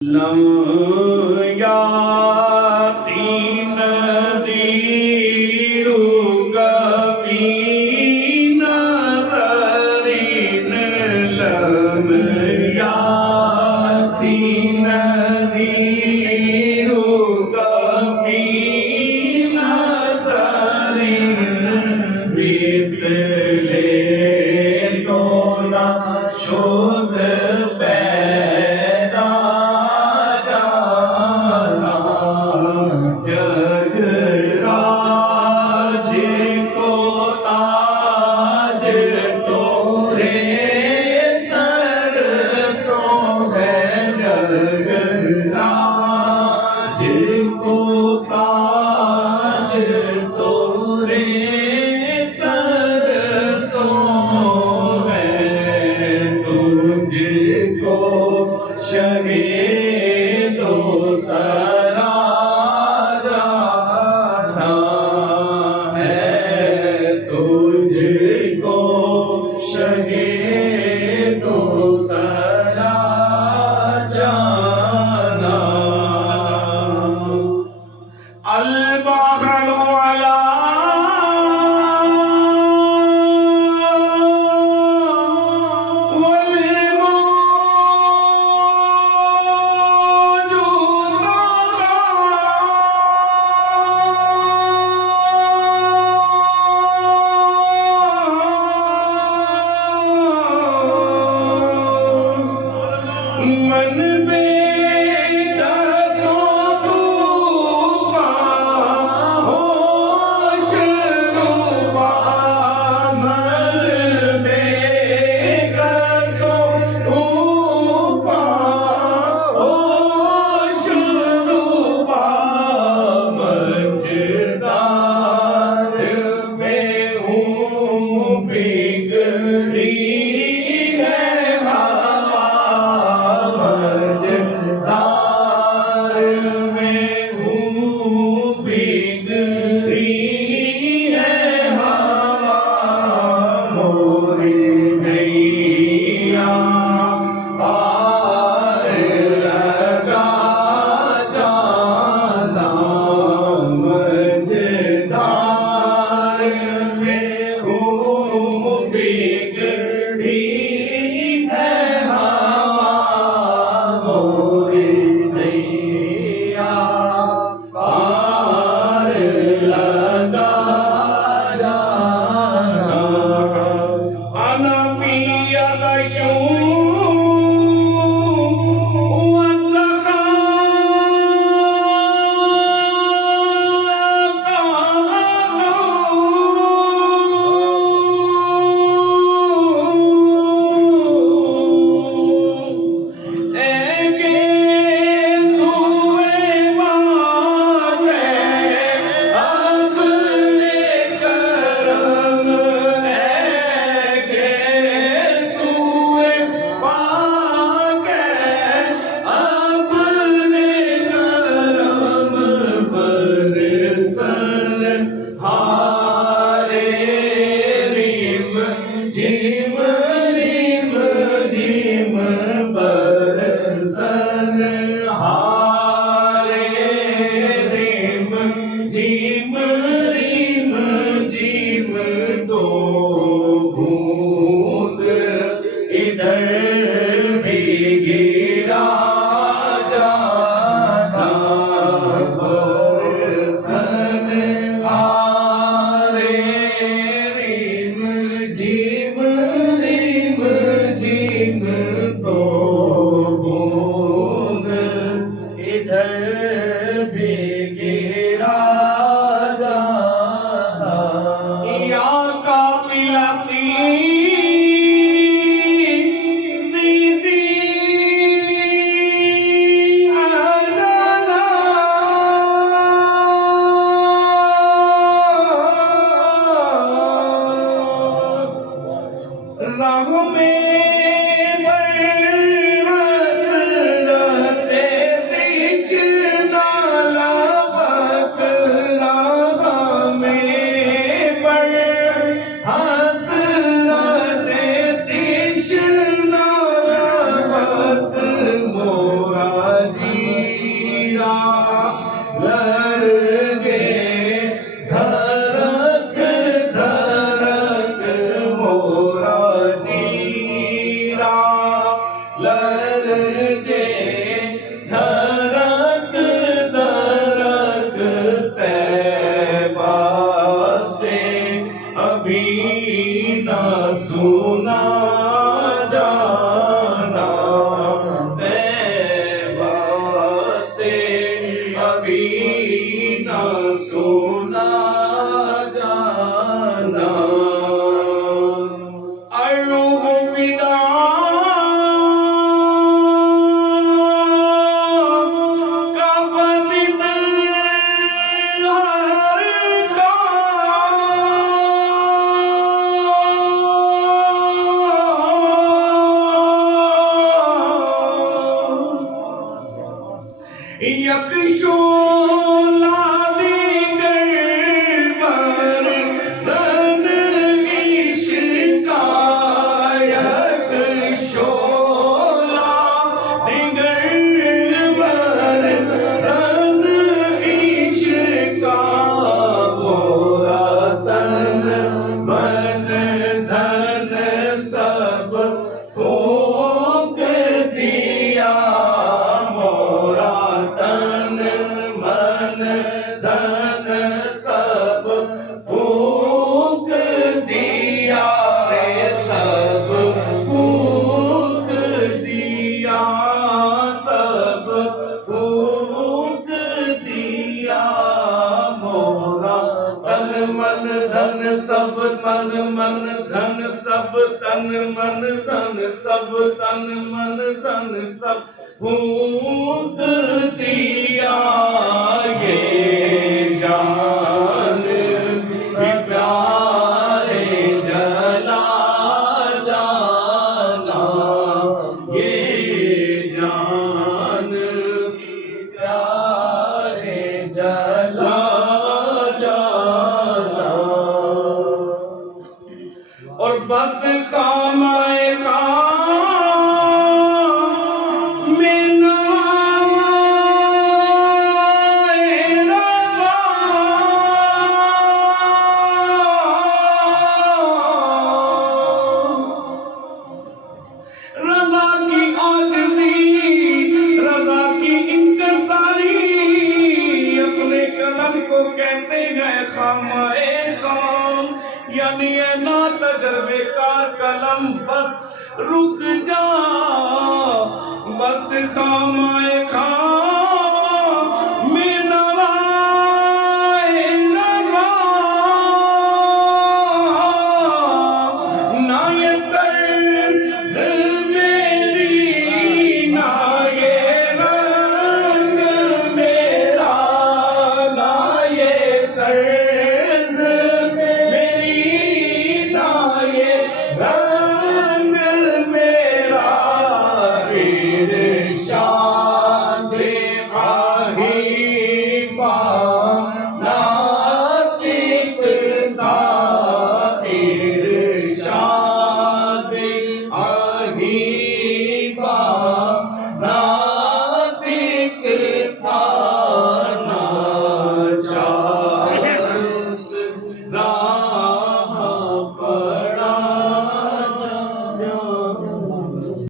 lump याती नज़ीरु कभी नज़रिन lump याती नज़ीरु कभी नज़रिन मिसले तो ना शुद यकशोला दिगर बर सन इश्का यकशोला दिगर बर सन इश्का मोरा तन मन धन सब फूंक दिया मोरा तन मन धन सब फूंक दिया रे सब फूंक दिया सब फूंक दिया मोरा तन मन धन सब मन मन धन सब तन मन धन सब तन मन धन सब फूंक दिया ये जान भी प्यारे जला जाना ये जान भी प्यारे जला जाना और बस खामाए काम में नाए रज़ा रज़ा की आजिज़ी रज़ा की इंकसारी अपने कलम को कहते हैं खामाए काम यानी ये ना तजर्बेकार कलम बस रुक जा बस खामाए खाम में नवाए रज़ा ना ये तर्ज़ मेरी ना ये रंग मेरा ना ये तर्ज़ मेरी ना ये रंग मेरा रे